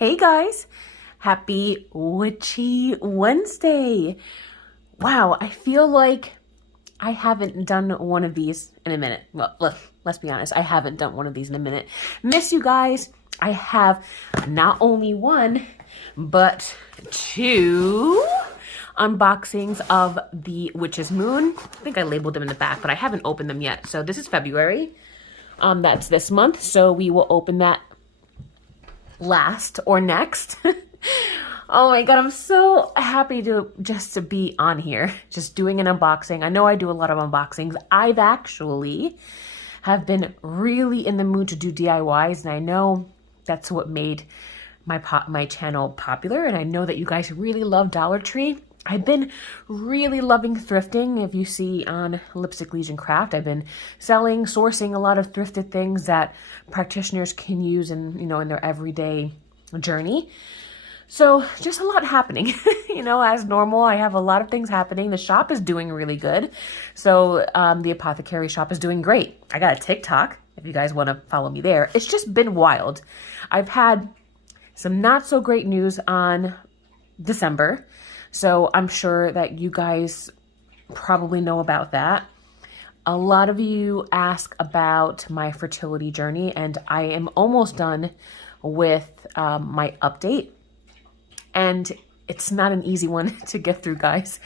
Hey guys, happy Witchy Wednesday. Wow, I feel like I haven't done one of these in a minute. Well, let's be honest, I haven't done one of these in a minute. Miss you guys. I have not only one, but two unboxings of the Witch's Moon. I think I labeled them in the back, but I haven't opened them yet. So this is February. That's this month. So we will open that last or next. Oh my god, I'm so happy to be on here, just doing an unboxing. I know I do a lot of unboxings. I've actually have been really in the mood to do DIYs, and I know that's what made my channel popular, and I know that you guys really love Dollar Tree. I've been really loving thrifting. If you see on LiptstickLegionCraft, I've been sourcing a lot of thrifted things that practitioners can use in their everyday journey. So just a lot happening, as normal. I have a lot of things happening. The shop is doing really good. So the apothecary shop is doing great. I got a TikTok if you guys want to follow me there. It's just been wild. I've had some not so great news on December. So I'm sure that you guys probably know about that. A lot of you ask about my fertility journey, and I am almost done with my update. And it's not an easy one to get through, guys.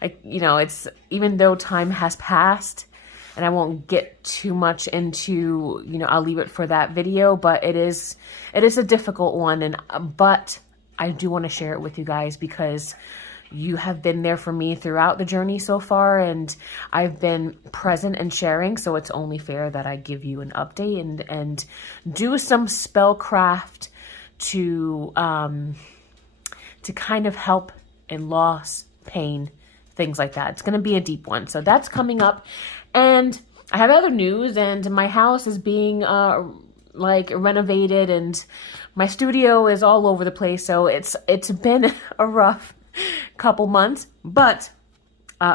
It's, even though time has passed, and I won't get too much into, I'll leave it for that video, but it is a difficult one. But I do want to share it with you guys because you have been there for me throughout the journey so far, and I've been present and sharing, so it's only fair that I give you an update and do some spellcraft to kind of help in loss, pain, things like that. It's going to be a deep one. So that's coming up. And I have other news, and my house is being renovated, and my studio is all over the place. So it's been a rough couple months, but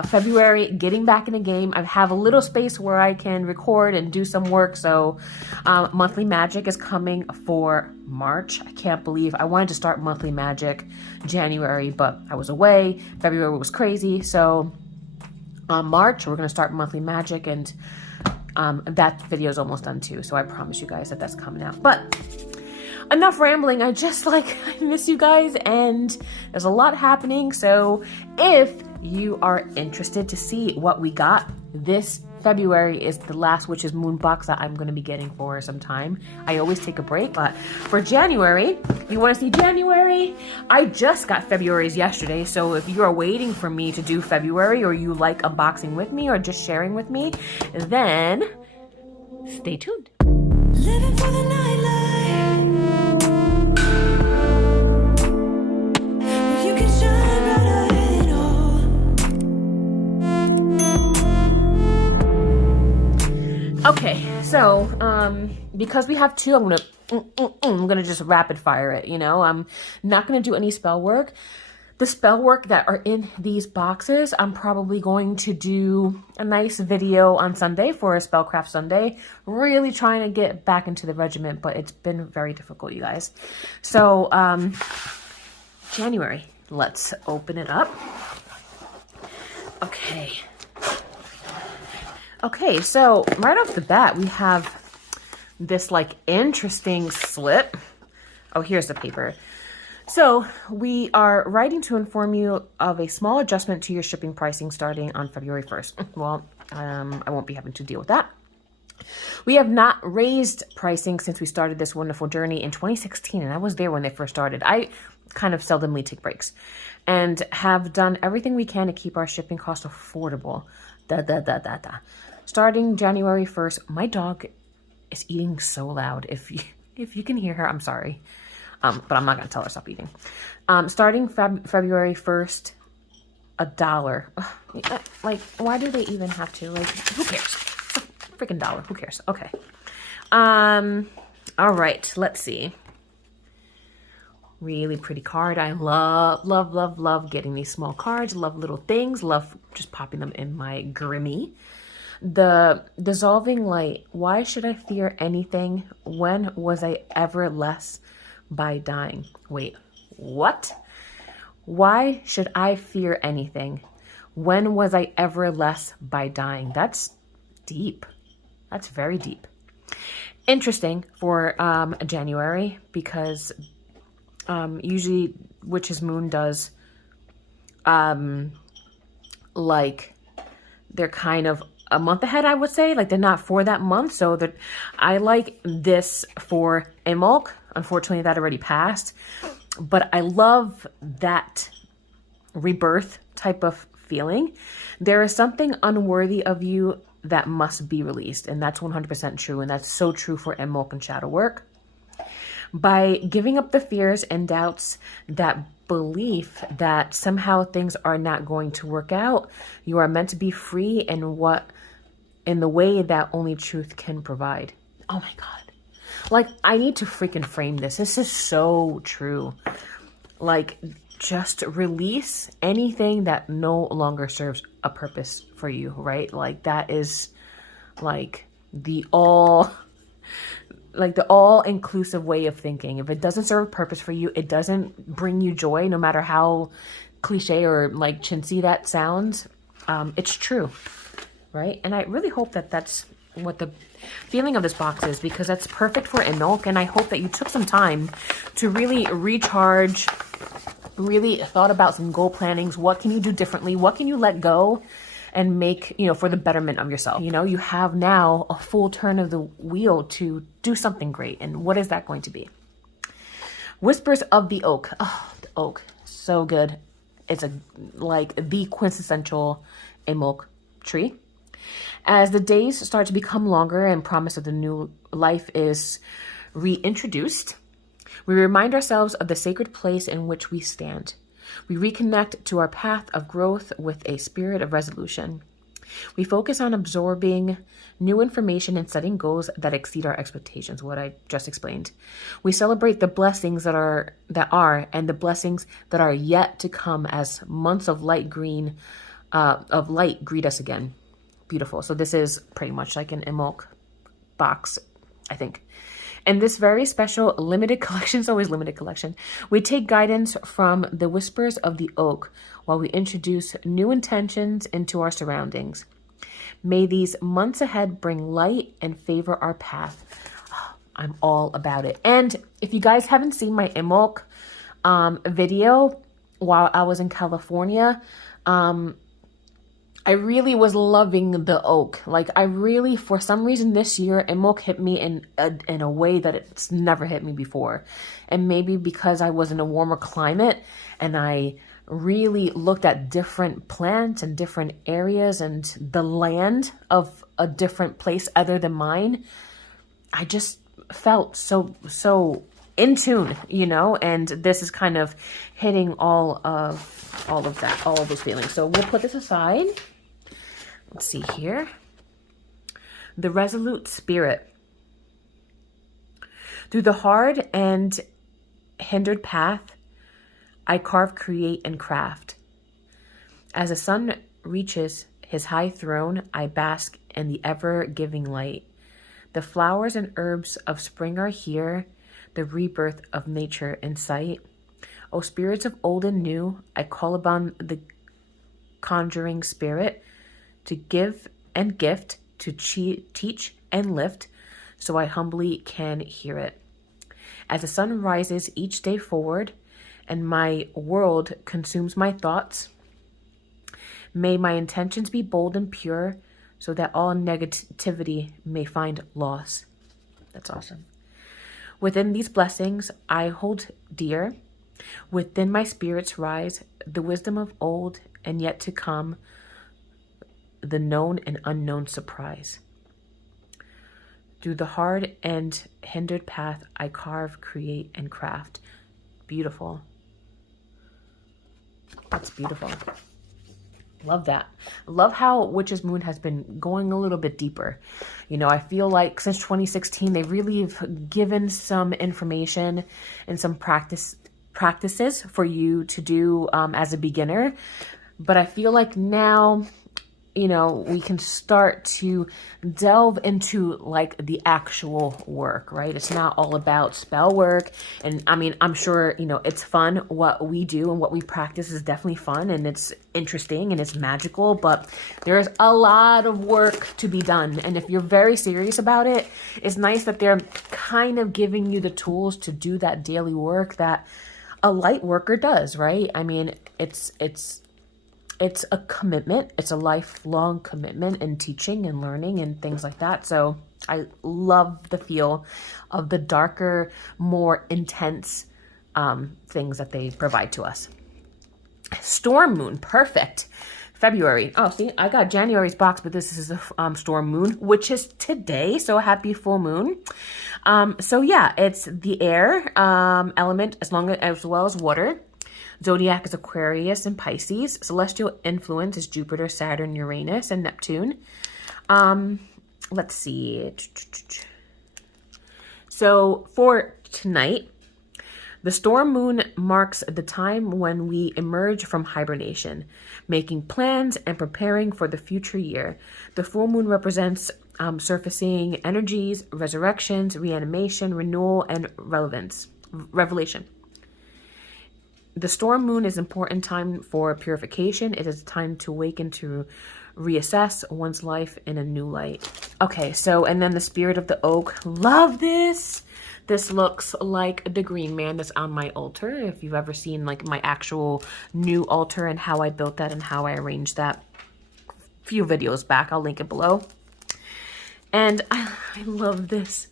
February, getting back in the game. I have a little space where I can record and do some work. So Monthly Magic is coming for March. I can't believe I wanted to start Monthly Magic January, but I was away. February was crazy. So March, we're going to start Monthly Magic, and that video is almost done too. So I promise you guys that that's coming out. But enough rambling. I miss you guys, and there's a lot happening. So if you are interested to see what we got, this February is the last Witch's Moon box that I'm going to be getting for some time. I always take a break, but for January, you want to see January? I just got February's yesterday, so if you are waiting for me to do February, or you like unboxing with me or just sharing with me, then stay tuned. Living for the nightlife. Okay, so because we have two, I'm gonna just rapid fire it. I'm not gonna do any spell work. The spell work that are in these boxes, I'm probably going to do a nice video on Sunday for a Spellcraft Sunday. Really trying to get back into the regiment, but it's been very difficult, you guys. So January, let's open it up. Okay, so right off the bat, we have this interesting slip. Oh, here's the paper. So we are writing to inform you of a small adjustment to your shipping pricing starting on February 1st. Well, I won't be having to deal with that. We have not raised pricing since we started this wonderful journey in 2016, and I was there when they first started. I kind of seldomly take breaks, and have done everything we can to keep our shipping costs affordable. Starting January 1st, my dog is eating so loud. If you can hear her, I'm sorry. But I'm not going to tell her to stop eating. Starting February 1st, $1. Why do they even have to? Who cares? It's a freaking dollar. Who cares? Okay. All right. Let's see. Really pretty card. I love getting these small cards. Love little things. Love just popping them in my Grimmy. The dissolving light. Why should I fear anything? When was I ever less by dying. Wait, what? Why should I fear anything? When was I ever less by dying? That's deep. That's very deep. Interesting for January, because usually Witch's Moon does like they're kind of a month ahead, I would say. Like they're not for that month. So that I like this for Imbolc. Unfortunately, that already passed. But I love that rebirth type of feeling. There is something unworthy of you that must be released. And that's 100% true. And that's so true for Imbolc and shadow work. By giving up the fears and doubts, that belief that somehow things are not going to work out, you are meant to be free in the way that only truth can provide. Oh my God. Like, I need to freaking frame this. This is so true. Like, just release anything that no longer serves a purpose for you, right? Like, that is like the all-inclusive way of thinking. If it doesn't serve a purpose for you, it doesn't bring you joy, no matter how cliche or like chintzy that sounds, it's true, right? And I really hope that that's what the feeling of this box is, because that's perfect for Imbolc. And I hope that you took some time to really recharge, really thought about some goal plannings. What can you do differently? What can you let go and make, for the betterment of yourself? You have now a full turn of the wheel to do something great. And what is that going to be? Whispers of the Oak. Oh, the oak. So good. It's like the quintessential Imbolc tree. As the days start to become longer and promise of the new life is reintroduced, we remind ourselves of the sacred place in which we stand. We reconnect to our path of growth with a spirit of resolution. We focus on absorbing new information and setting goals that exceed our expectations, what I just explained. We celebrate the blessings that are and the blessings that are yet to come as months of light greet us again. Beautiful. So this is pretty much like an Imbolc box, I think. And this very special limited collection, it's always limited collection, we take guidance from the whispers of the oak while we introduce new intentions into our surroundings. May these months ahead bring light and favor our path. Oh, I'm all about it. And if you guys haven't seen my Imbolc video while I was in California, I really was loving the oak. Like, I really, for some reason this year, Imbolc hit me in a way that it's never hit me before. And maybe because I was in a warmer climate and I really looked at different plants and different areas and the land of a different place other than mine, I just felt so in tune, and this is kind of hitting all of those feelings. So we'll put this aside. Let's see here. The resolute spirit. Through the hard and hindered path, I carve, create, and craft. As the sun reaches his high throne, I bask in the ever-giving light. The flowers and herbs of spring are here, the rebirth of nature in sight. O spirits of old and new, I call upon the conjuring spirit to give and gift, to teach and lift, so I humbly can hear it. As the sun rises each day forward, and my world consumes my thoughts, may my intentions be bold and pure, so that all negativity may find loss. That's awesome. Within these blessings I hold dear, within my spirits rise the wisdom of old and yet to come, the known and unknown surprise. Through the hard and hindered path, I carve, create, and craft. Beautiful. That's beautiful. Love that. Love how Witch's Moon has been going a little bit deeper. I feel like since 2016, they really have given some information and some practices for you to do as a beginner. But I feel like now, we can start to delve into like the actual work, right? It's not all about spell work. And I mean, I'm sure, it's fun. What we do and what we practice is definitely fun and it's interesting and it's magical, but there's a lot of work to be done. And if you're very serious about it, it's nice that they're kind of giving you the tools to do that daily work that a light worker does, right? I mean, it's a commitment. It's a lifelong commitment in teaching and learning and things like that. So I love the feel of the darker, more intense things that they provide to us. Storm Moon, perfect. February. Oh, see, I got January's box, but this is a Storm Moon, which is today. So happy full moon. So yeah, it's the air element as well as water. Zodiac is Aquarius and Pisces. Celestial influence is Jupiter, Saturn, Uranus, and Neptune. Let's see. So for tonight, the storm moon marks the time when we emerge from hibernation, making plans and preparing for the future year. The full moon represents surfacing energies, resurrections, reanimation, renewal, and revelation. The storm moon is an important time for purification. It is a time to awaken, to reassess one's life in a new light. Okay, so, and then the spirit of the oak. Love this. This looks like the green man that's on my altar. If you've ever seen like my actual new altar and how I built that and how I arranged that a few videos back, I'll link it below. And I love this.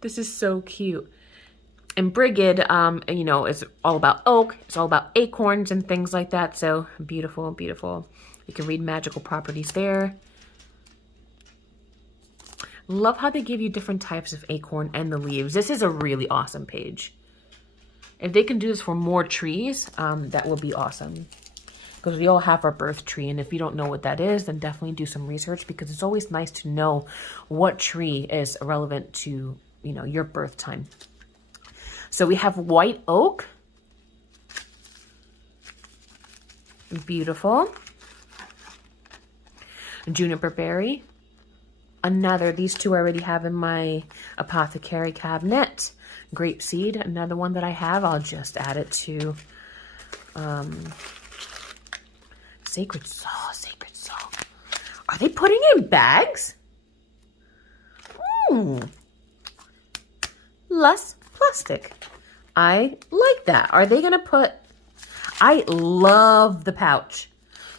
This is so cute. And Brigid, is all about oak. It's all about acorns and things like that. So beautiful, beautiful. You can read magical properties there. Love how they give you different types of acorn and the leaves. This is a really awesome page. If they can do this for more trees, that will be awesome. Because we all have our birth tree. And if you don't know what that is, then definitely do some research. Because it's always nice to know what tree is relevant to, your birth time. So we have white oak. Beautiful. Juniper berry. These two I already have in my apothecary cabinet. Grape seed, another one that I have. I'll just add it to sacred salt. Are they putting it in bags? Less plastic. I like that. Are they gonna put... I love the pouch.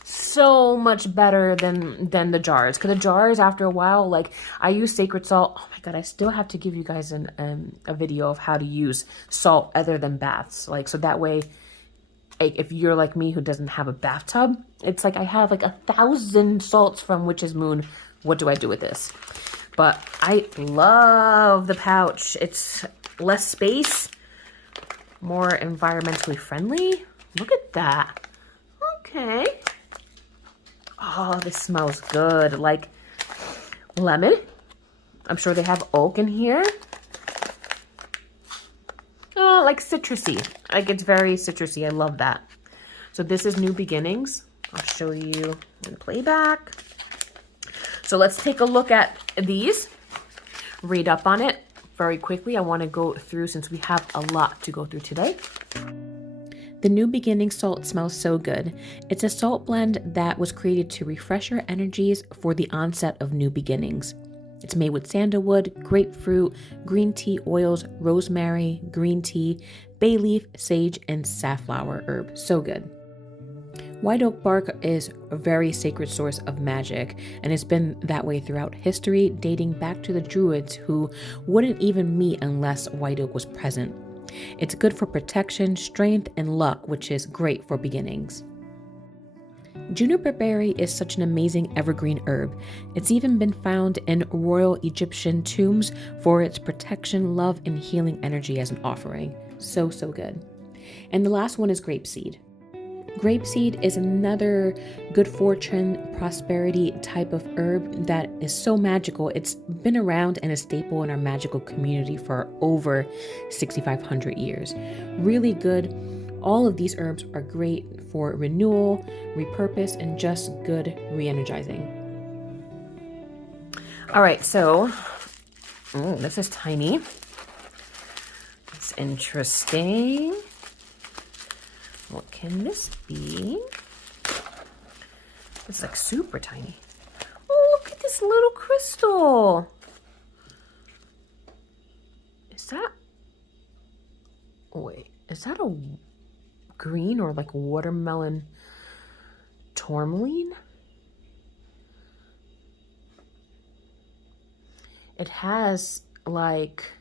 So much better than the jars, because the jars, after a while, like I use sacred salt. Oh my god, I still have to give you guys a video of how to use salt other than baths, like so that way, if you're like me who doesn't have a bathtub, it's like I have like 1,000 salts from Witch's Moon. What do I do with this? But I love the pouch. It's less space, more environmentally friendly. Look at that. Okay. Oh, this smells good. Like lemon. I'm sure they have oak in here. Oh, like citrusy. Like it's very citrusy. I love that. So this is New Beginnings. I'll show you in playback. So let's take a look at these. Read up on it very quickly. I want to go through since we have a lot to go through today. The New Beginning salt smells so good. It's a salt blend that was created to refresh your energies for the onset of new beginnings. It's made with sandalwood, grapefruit, green tea oils, rosemary, green tea, bay leaf, sage, and safflower herb. So good. White oak bark is a very sacred source of magic, and it's been that way throughout history, dating back to the Druids who wouldn't even meet unless white oak was present. It's good for protection, strength, and luck, which is great for beginnings. Juniper berry is such an amazing evergreen herb. It's even been found in royal Egyptian tombs for its protection, love, and healing energy as an offering. So, so good. And the last one is grape seed. Grape seed is another good fortune, prosperity type of herb that is so magical. It's been around and a staple in our magical community for over 6,500 years. Really good. All of these herbs are great for renewal, repurpose, and just good re-energizing. All right, so this is tiny. It's interesting. What can this be? It's like super tiny. Oh, look at this little crystal. Is that, wait, is that a green or like watermelon tourmaline? It has like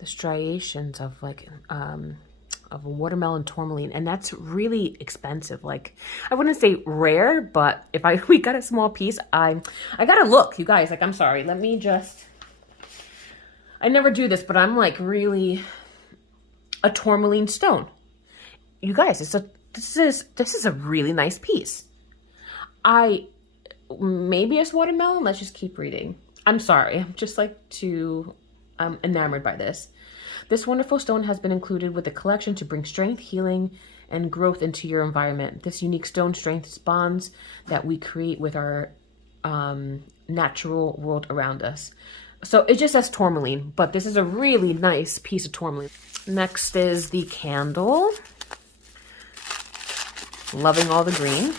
the striations of like of a watermelon tourmaline, and that's really expensive. Like, I wouldn't say rare, but if we got a small piece, I gotta look, you guys. Like, I'm sorry. Let me just. I never do this, but I'm like really a tourmaline stone. You guys, this is a really nice piece. Maybe it's watermelon. Let's just keep reading. I'm sorry. I'm just like too enamored by this. This wonderful stone has been included with the collection to bring strength, healing, and growth into your environment. This unique stone strengthens bonds that we create with our natural world around us. So it just says tourmaline, but this is a really nice piece of tourmaline. Next is the candle. Loving all the green.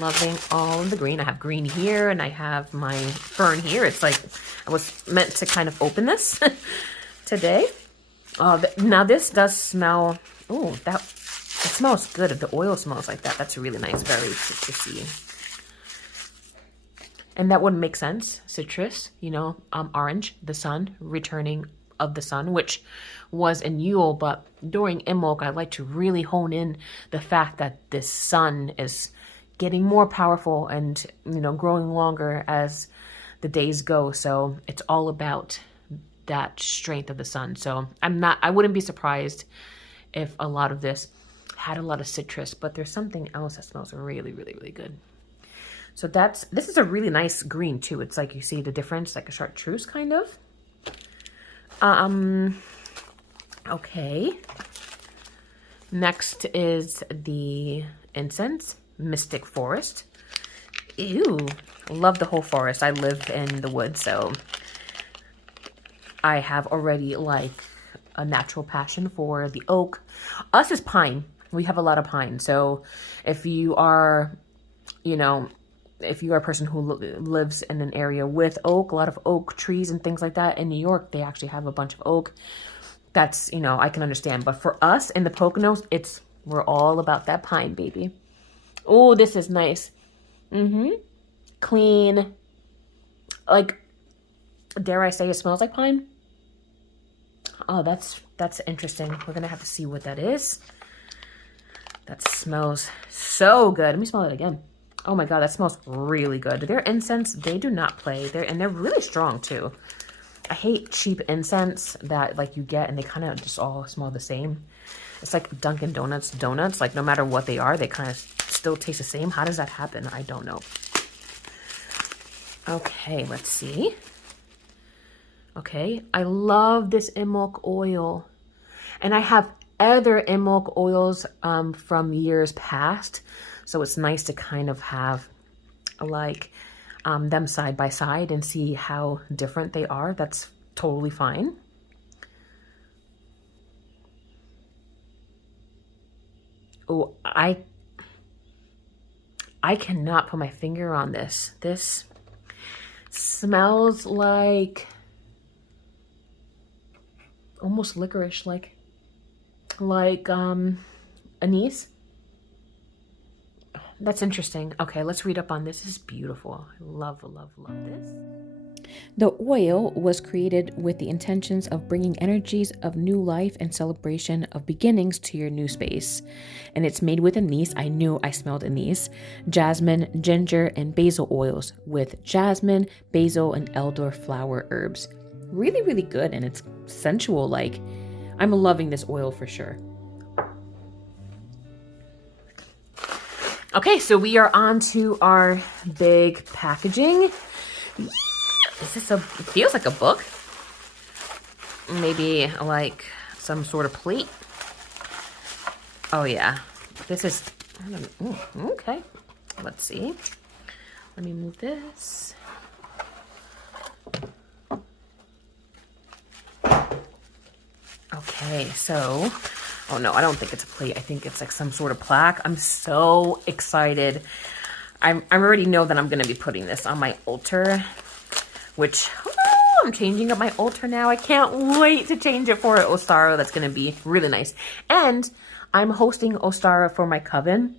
Loving all of the green. I have green here and I have my fern here. It's like I was meant to kind of open this today. Now this does smell. Oh, it smells good. If the oil smells like that, that's really nice. Very citrusy. And that would make sense. Citrus, you know, orange, the sun, returning of the sun, which was in Yule, but during Imbolc, I like to really hone in the fact that this sun is getting more powerful and, you know, growing longer as the days go. So it's all about that strength of the sun. So I wouldn't be surprised if a lot of this had a lot of citrus, but there's something else that smells really, really, really good. So this is a really nice green too. It's like, you see the difference, like a chartreuse kind of. Okay. Next is the incense, Mystic Forest. Ew, love the whole forest. I live in the woods, so I have already like a natural passion for the oak. Us is pine. We have a lot of pine. So if you are, you know, if you are a person who lives in an area with oak, a lot of oak trees and things like that, in New York, they actually have a bunch of oak. That's, you know, I can understand. But for us in the Poconos, we're all about that pine, baby. Oh, this is nice. Clean. Like, dare I say it smells like pine? Oh, that's interesting. We're going to have to see what that is. That smells so good. Let me smell it again. Oh my God, that smells really good. Their incense, they do not play. And they're really strong too. I hate cheap incense that like you get and they kind of just all smell the same. It's like Dunkin' Donuts. Like no matter what they are, they kind of still taste the same. How does that happen? I don't know. Okay, let's see. Okay, I love this Imbolc oil. And I have other Imbolc oils from years past. So it's nice to kind of have like them side by side and see how different they are. That's totally fine. Oh, I cannot put my finger on this. This smells like almost licorice, like anise. That's interesting. Okay, let's read up on this. This is beautiful. I love, love, love this. The oil was created with the intentions of bringing energies of new life and celebration of beginnings to your new space. And it's made with anise. I knew I smelled anise, jasmine, ginger, and basil oils with jasmine, basil, and elderflower herbs. Really, really good. And it's sensual. Like, I'm loving this oil for sure. Okay, so we are on to our big packaging. Is this it feels like a book. Maybe like some sort of plate. Oh yeah, this is, okay. Let's see. Let me move this. Okay, so, oh no, I don't think it's a plate. I think it's like some sort of plaque. I'm so excited. I already know that I'm going to be putting this on my altar, which, oh, I'm changing up my altar now. I can't wait to change it for Ostara. That's going to be really nice. And I'm hosting Ostara for my coven.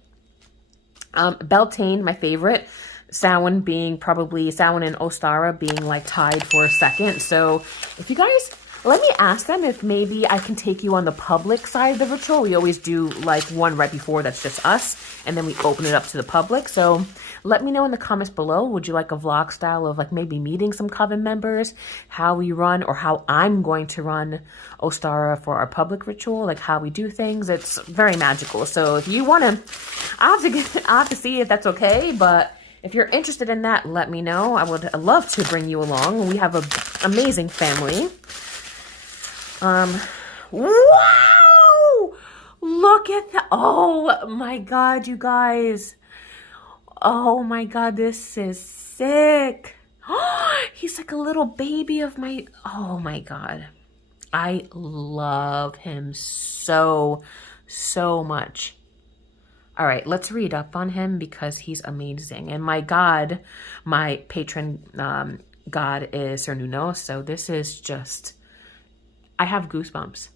Beltane, my favorite. Samhain being probably, Samhain and Ostara being like tied for a second. So if you guys, let me ask them if maybe I can take you on the public side of the ritual. We always do like one right before that's just us, and then we open it up to the public. So let me know in the comments below. Would you like a vlog style of like maybe meeting some coven members, how we run, or how I'm going to run Ostara for our public ritual, like how we do things. It's very magical. So if you want to, I'll have to see if that's okay, but if you're interested in that, let me know. I would love to bring you along. We have an amazing family. Wow! Look at that. Oh my God, you guys. Oh my God, this is sick. He's like a little baby of my, oh my God. I love him so much. All right, let's read up on him because he's amazing. And my God, my patron God is Sir Nuno. So this is just, I have goosebumps.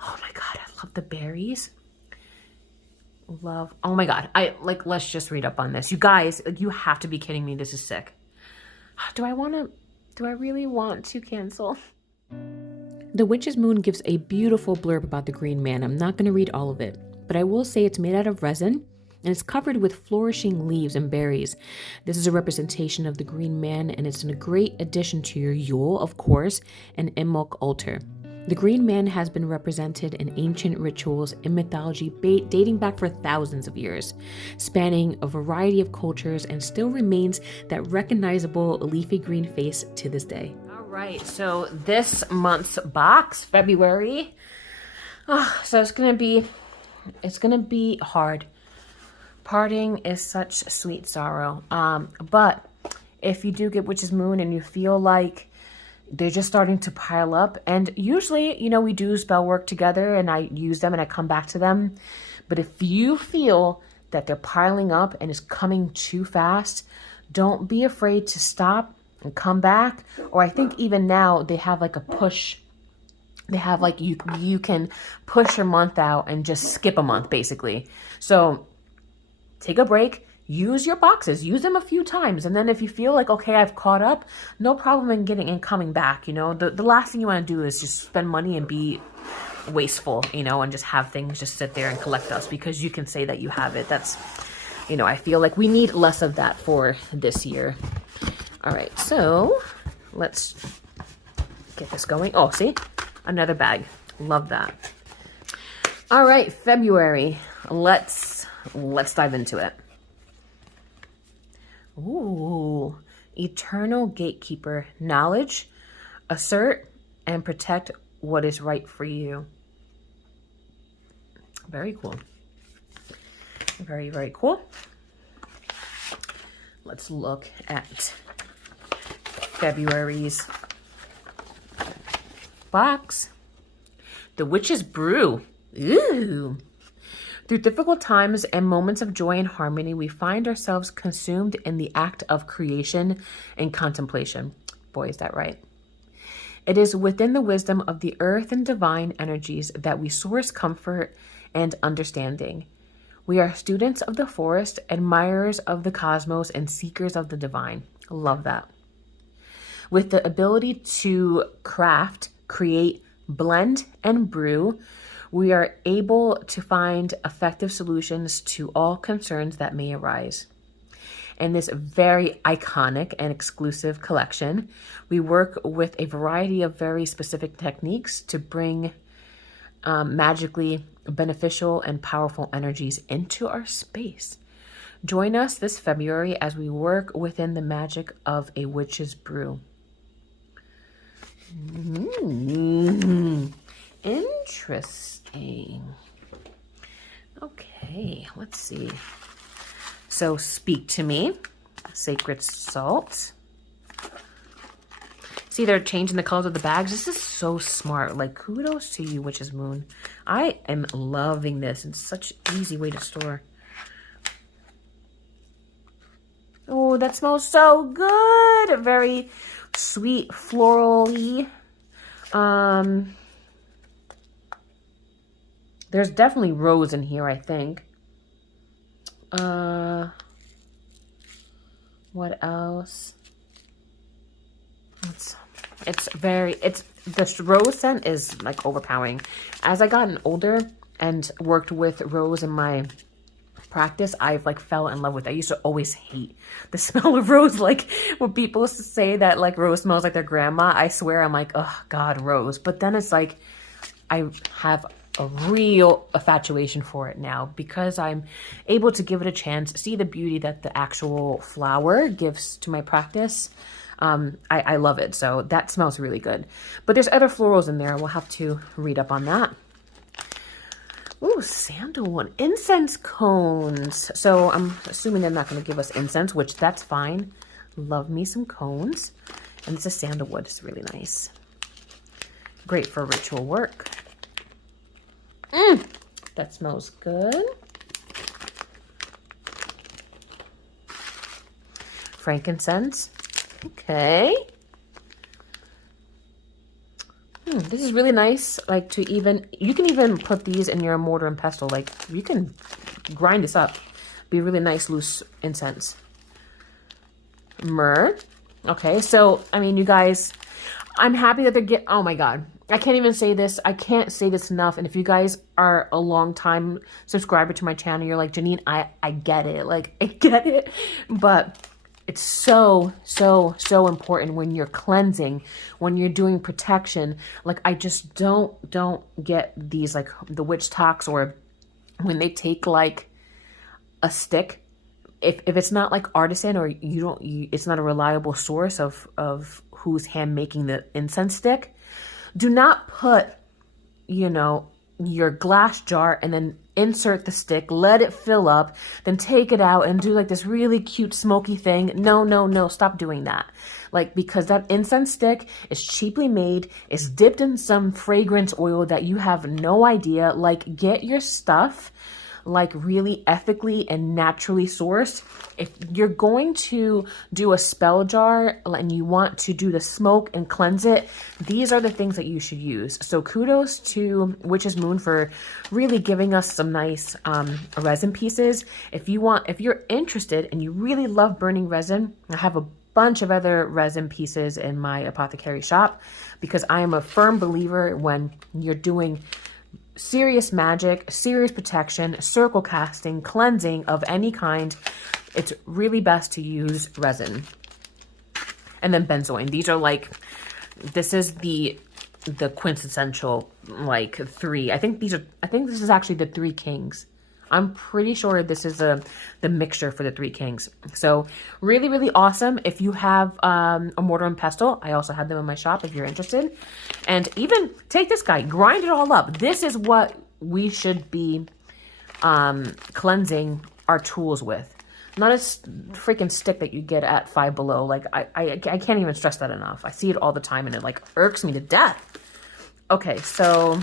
Oh my God, I love the berries. Love, oh my God. Let's just read up on this. You guys, you have to be kidding me. This is sick. Do I really want to cancel? The Witch's Moon gives a beautiful blurb about the Green Man. I'm not going to read all of it, but I will say it's made out of resin and it's covered with flourishing leaves and berries. This is a representation of the Green Man, and it's a great addition to your Yule, of course, and Imbolc altar. The Green Man has been represented in ancient rituals and mythology dating back for thousands of years, spanning a variety of cultures, and still remains that recognizable leafy green face to this day. All right, so this month's box, February, so it's gonna be hard. Parting is such sweet sorrow. But if you do get Witch's Moon and you feel like they're just starting to pile up, and usually, you know, we do spell work together and I use them and I come back to them. But if you feel that they're piling up and it's coming too fast, don't be afraid to stop and come back. Or I think even now they have like a push. They have like, you can push a month out and just skip a month basically. So take a break, use your boxes, use them a few times. And then if you feel like, okay, I've caught up, no problem in getting and coming back. You know, the last thing you want to do is just spend money and be wasteful, you know, and just have things just sit there and collect dust because you can say that you have it. That's, you know, I feel like we need less of that for this year. All right, so let's get this going. Oh, see, another bag. Love that. All right, February. Let's dive into it. Ooh, eternal gatekeeper, knowledge, assert and protect what is right for you. Very cool. Very, very cool. Let's look at February's box. The Witch's Brew. Ooh. Through difficult times and moments of joy and harmony, we find ourselves consumed in the act of creation and contemplation. Boy, is that right. It is within the wisdom of the earth and divine energies that we source comfort and understanding. We are students of the forest, admirers of the cosmos, and seekers of the divine. Love that. With the ability to craft, create, blend, and brew, we are able to find effective solutions to all concerns that may arise. In this very iconic and exclusive collection, we work with a variety of very specific techniques to bring magically beneficial and powerful energies into our space. Join us this February as we work within the magic of a witch's brew. Interesting. Okay, let's see. So, speak to me, sacred salt. See, they're changing the colors of the bags. This is so smart. Like, kudos to you, Witch's Moon. I am loving this. It's such an easy way to store. Oh, that smells so good. Very sweet, floral-y. There's definitely rose in here, I think. What else? The rose scent is like overpowering. As I gotten older and worked with rose in my practice, I've like fell in love with it. I used to always hate the smell of rose. Like when people say that like rose smells like their grandma, I swear I'm like, oh God, rose. But then it's like, I have a real infatuation for it now because I'm able to give it a chance, see the beauty that the actual flower gives to my practice. I love it. So that smells really good. But there's other florals in there. We'll have to read up on that. Ooh, sandalwood. Incense cones. So I'm assuming they're not going to give us incense, which that's fine. Love me some cones. And it's a sandalwood. It's really nice. Great for ritual work. That smells good. Frankincense. Okay. This is really nice. Like to even, you can even put these in your mortar and pestle. Like you can grind this up. Be really nice loose incense. Myrrh. Okay, so I mean, you guys, I'm happy that they're oh my God. I can't even say this. I can't say this enough. And if you guys are a long time subscriber to my channel, you're like, Janine, I get it. Like, I get it. But it's so important when you're cleansing, when you're doing protection. Like, I just don't get these, like, the witch talks, or when they take, like, a stick. If it's not, like, artisan, or it's not a reliable source of who's hand making the incense stick, do not put, you know, your glass jar and then insert the stick, let it fill up, then take it out and do like this really cute smoky thing. No, stop doing that. Like, because that incense stick is cheaply made, is dipped in some fragrance oil that you have no idea. Like, get your stuff like really ethically and naturally sourced. If you're going to do a spell jar and you want to do the smoke and cleanse it, these are the things that you should use. So kudos to Witch's Moon for really giving us some nice resin pieces. If you're interested and you really love burning resin, I have a bunch of other resin pieces in my apothecary shop, because I am a firm believer when you're doing serious magic, serious protection, circle casting, cleansing of any kind, it's really best to use resin. And then benzoin. These are like, this is the quintessential like three. I think this is actually the Three Kings. I'm pretty sure this is the mixture for the Three Kings. So really awesome. If you have a mortar and pestle, I also have them in my shop if you're interested. And even take this guy, grind it all up. This is what we should be cleansing our tools with. Not a freaking stick that you get at Five Below. Like, I can't even stress that enough. I see it all the time and it like irks me to death. Okay, so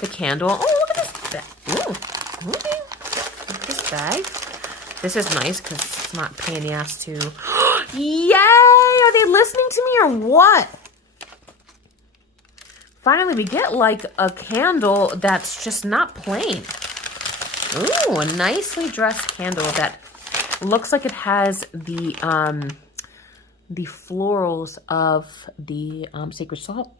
the candle. Oh, look at this bag. Ooh. Okay. This bag. This is nice because it's not a pain in the ass to... Yay! Are they listening to me or what? Finally, we get like a candle that's just not plain. Ooh, a nicely dressed candle that looks like it has the florals of the sacred salt.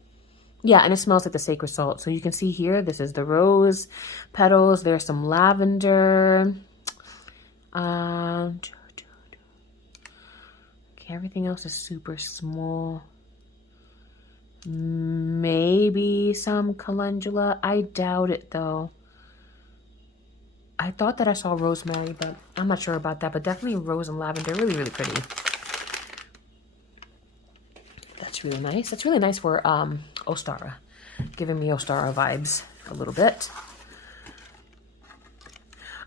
Yeah, and it smells like the sacred salt. So you can see here, this is the rose petals. There's some lavender. Okay, everything else is super small. Maybe some calendula. I doubt it, though. I thought that I saw rosemary, but I'm not sure about that. But definitely rose and lavender. Really pretty. That's really nice. That's really nice for Ostara. Giving me Ostara vibes a little bit.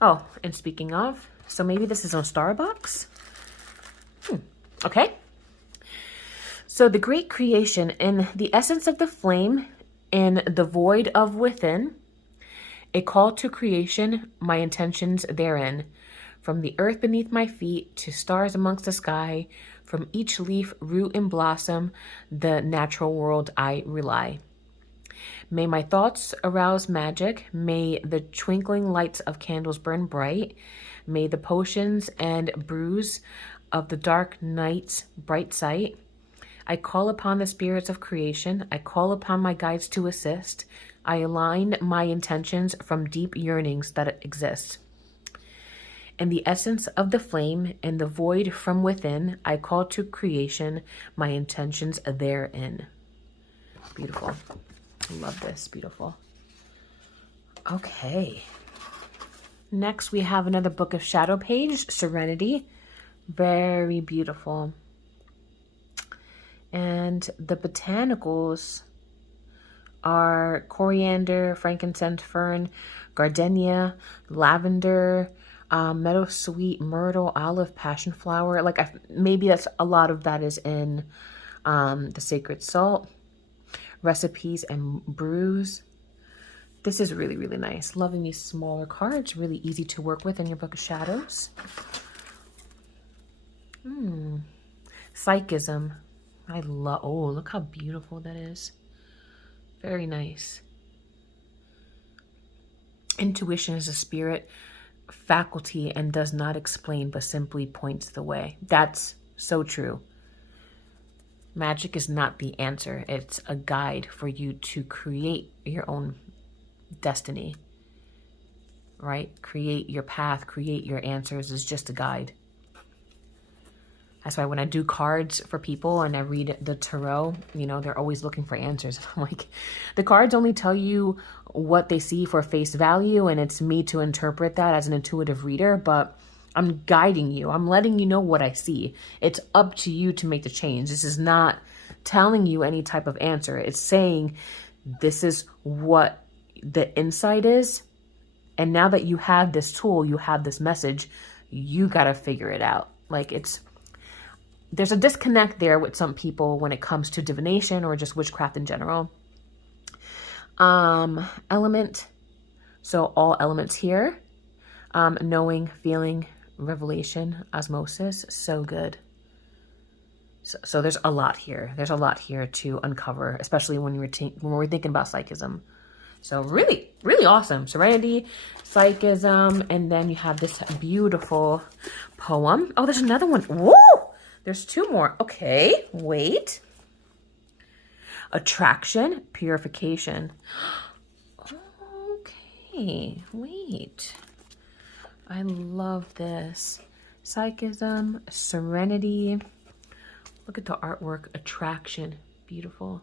Oh, and speaking of, so maybe this is Ostara box? Okay. So the great creation in the essence of the flame, in the void of within, a call to creation, my intentions therein. From the earth beneath my feet to stars amongst the sky, from each leaf, root, and blossom, the natural world I rely. May my thoughts arouse magic. May the twinkling lights of candles burn bright. May the potions and brews of the dark night's bright sight. I call upon the spirits of creation. I call upon my guides to assist. I align my intentions from deep yearnings that exist. In the essence of the flame, in the void from within, I call to creation, my intentions therein. Beautiful. Love this. Beautiful. Okay. Next, we have another Book of Shadow page, Serenity. Very beautiful. And the botanicals are coriander, frankincense, fern, gardenia, lavender, meadowsweet, myrtle, olive, passion flower. Like maybe that's a lot of that is in the sacred salt, recipes and brews. This is really, really nice. Loving these smaller cards. Really easy to work with in your Book of Shadows. Psychism. I love, oh, look how beautiful that is. Very nice. Intuition is a spirit faculty and does not explain, but simply points the way. That's so true. Magic is not the answer. It's a guide for you to create your own destiny, right? Create your path, create your answers is just a guide. That's why when I do cards for people and I read the tarot, you know, they're always looking for answers. I'm like, the cards only tell you what they see for face value, and it's me to interpret that as an intuitive reader, but I'm guiding you. I'm letting you know what I see. It's up to you to make the change. This is not telling you any type of answer. It's saying this is what the insight is. And now that you have this tool, you have this message, you got to figure it out. Like there's a disconnect there with some people when it comes to divination or just witchcraft in general. Element. So all elements here. Knowing, feeling, revelation, osmosis. So good. So there's a lot here. There's a lot here to uncover, especially when we're thinking about psychism. So really, really awesome. Serenity, psychism, and then you have this beautiful poem. Oh, there's another one. Woo! There's two more. Okay, wait. Attraction, purification. Okay, wait. I love this. Psychism, serenity. Look at the artwork. Attraction, beautiful.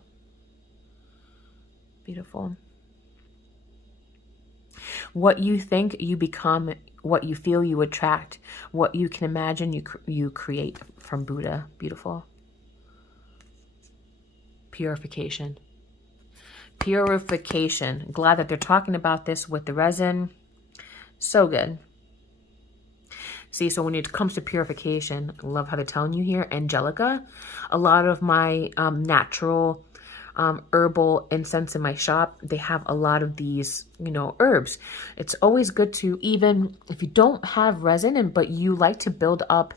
Beautiful. What you think, you become. What you feel, you attract. What you can imagine, you create. From Buddha. Beautiful. Purification. Purification. Glad that they're talking about this with the resin. So good. See, so when it comes to purification, I love how they're telling you here. Angelica. A lot of my natural herbal incense in my shop, they have a lot of these, you know, herbs. It's always good to, even if you don't have resin but you like to build up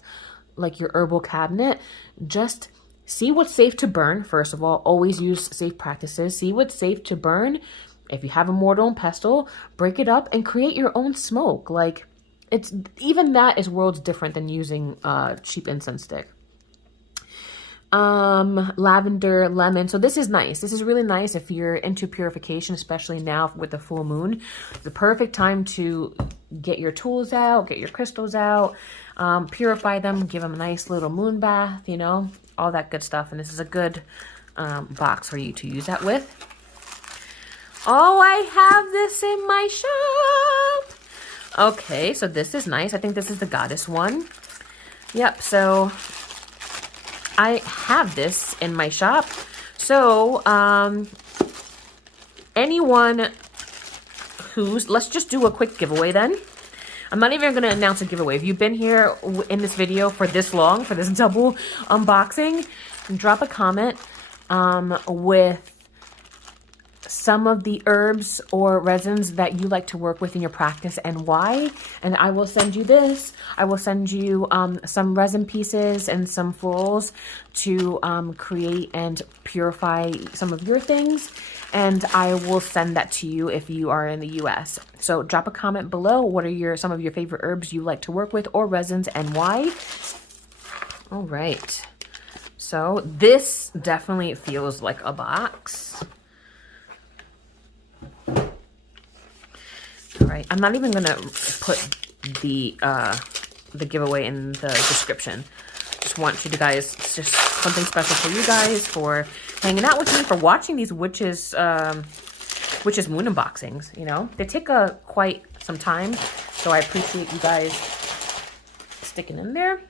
like your herbal cabinet, just see what's safe to burn. First of all, always use safe practices. See what's safe to burn. If you have a mortar and pestle, break it up and create your own smoke. Like, it's even that is worlds different than using cheap incense stick. Lavender, lemon. So this is nice. This is really nice if you're into purification, especially now with the full moon. The perfect time to get your tools out, get your crystals out, purify them, give them a nice little moon bath, you know, all that good stuff. And this is a good box for you to use that with. Oh, I have this in my shop. Okay, so this is nice. I think this is the goddess one. Yep, so I have this in my shop. So anyone who's, let's just do a quick giveaway then. I'm not even going to announce a giveaway. If you've been here in this video for this long, for this double unboxing, drop a comment with some of the herbs or resins that you like to work with in your practice and why, and I will send you this. I will send you some resin pieces and some florals to create and purify some of your things, and I will send that to you if you are in the US. So drop a comment below. What are some of your favorite herbs you like to work with or resins and why? All right, so this definitely feels like a box. All right, I'm not even gonna put the giveaway in the description. Just want you guys, it's just something special for you guys, for hanging out with me, for watching these Witch's Moon unboxings. You know, they take quite some time, so I appreciate you guys sticking in there.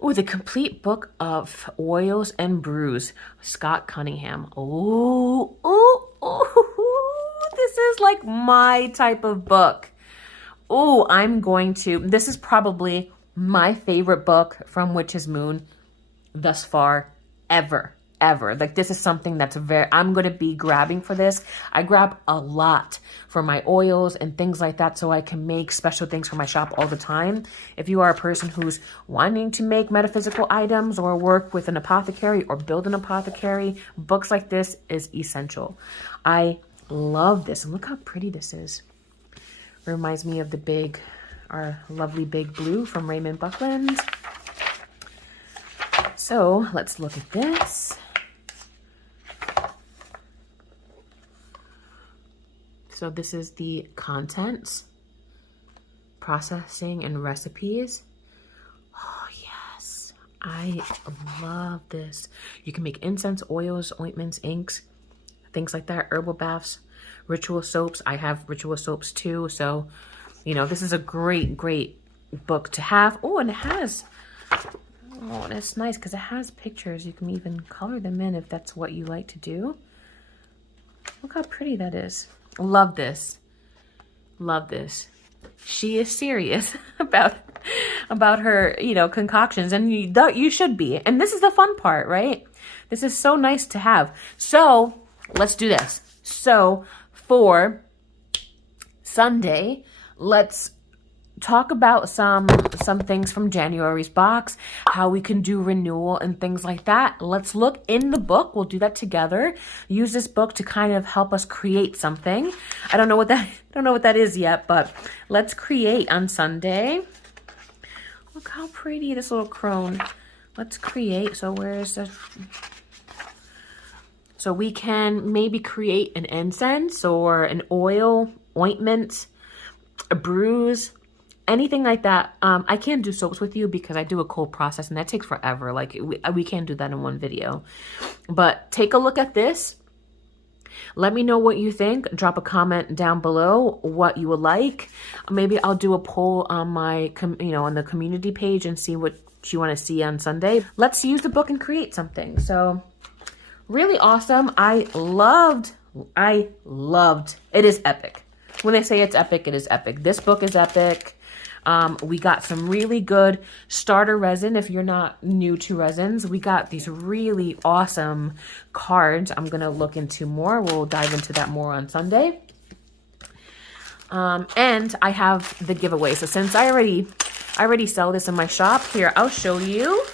Oh, the complete book of oils and brews, Scott Cunningham. Oh, this is like my type of book. Oh, this is probably my favorite book from Witch's Moon thus far, ever. Like, this is something that's I'm going to be grabbing for this. I grab a lot for my oils and things like that so I can make special things for my shop all the time. If you are a person who's wanting to make metaphysical items or work with an apothecary or build an apothecary, books like this is essential. I love this. And look how pretty this is. Reminds me of our lovely big blue from Raymond Buckland. So let's look at this. So this is the contents, processing and recipes. Oh yes, I love this. You can make incense, oils, ointments, inks, things like that, herbal baths, ritual soaps. I have ritual soaps too. So, you know, this is a great book to have. Oh, and it has, oh, that's nice because it has pictures. You can even color them in if that's what you like to do. Look how pretty that is. Love this. Love this. She is serious about her, you know, concoctions, and you should be. And this is the fun part, right? This is so nice to have. So let's do this. So for Sunday, let's talk about some things from January's box, how we can do renewal and things like that. Let's look in the book. We'll do that together. Use this book to kind of help us create something. I don't know what that is yet, but let's create on Sunday. Look how pretty this little crone. Let's create. So where's the... So we can maybe create an incense or an oil, ointment, a bruise, anything like that. I can't do soaps with you because I do a cold process and that takes forever. Like we can't do that in one video. But take a look at this. Let me know what you think. Drop a comment down below what you would like. Maybe I'll do a poll on my, on the community page and see what you want to see on Sunday. Let's use the book and create something. So really awesome. I loved. It is epic. When they say it's epic, it is epic. This book is epic. We got some really good starter resin. If you're not new to resins, we got these really awesome cards. I'm going to look into more. We'll dive into that more on Sunday. And I have the giveaway. So since I already sell this in my shop, here, I'll show you.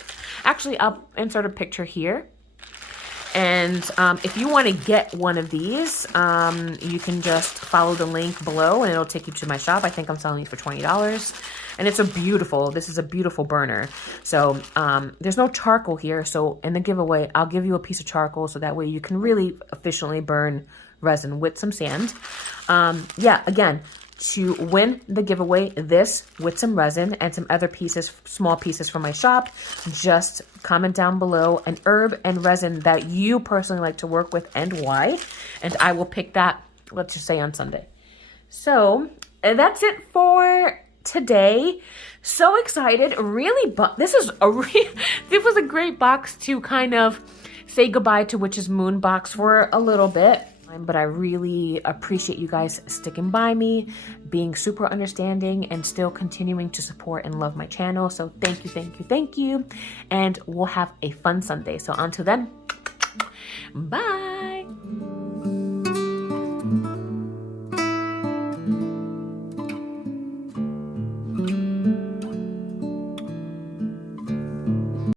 Actually, I'll insert a picture here. And if you want to get one of these, you can just follow the link below and it'll take you to my shop. I think I'm selling it for $20. And this is a beautiful burner. So there's no charcoal here. So in the giveaway, I'll give you a piece of charcoal so that way you can really efficiently burn resin with some sand. Yeah, again, to win the giveaway, this with some resin and some other pieces, small pieces from my shop, just comment down below an herb and resin that you personally like to work with and why, and I will pick that, let's just say on Sunday. So that's it for today. So excited, really, but this was a great box to kind of say goodbye to Witch's Moon box for a little bit. But I really appreciate you guys sticking by me, being super understanding, and still continuing to support and love my channel. So thank you, thank you, thank you. And we'll have a fun Sunday. So until then, bye.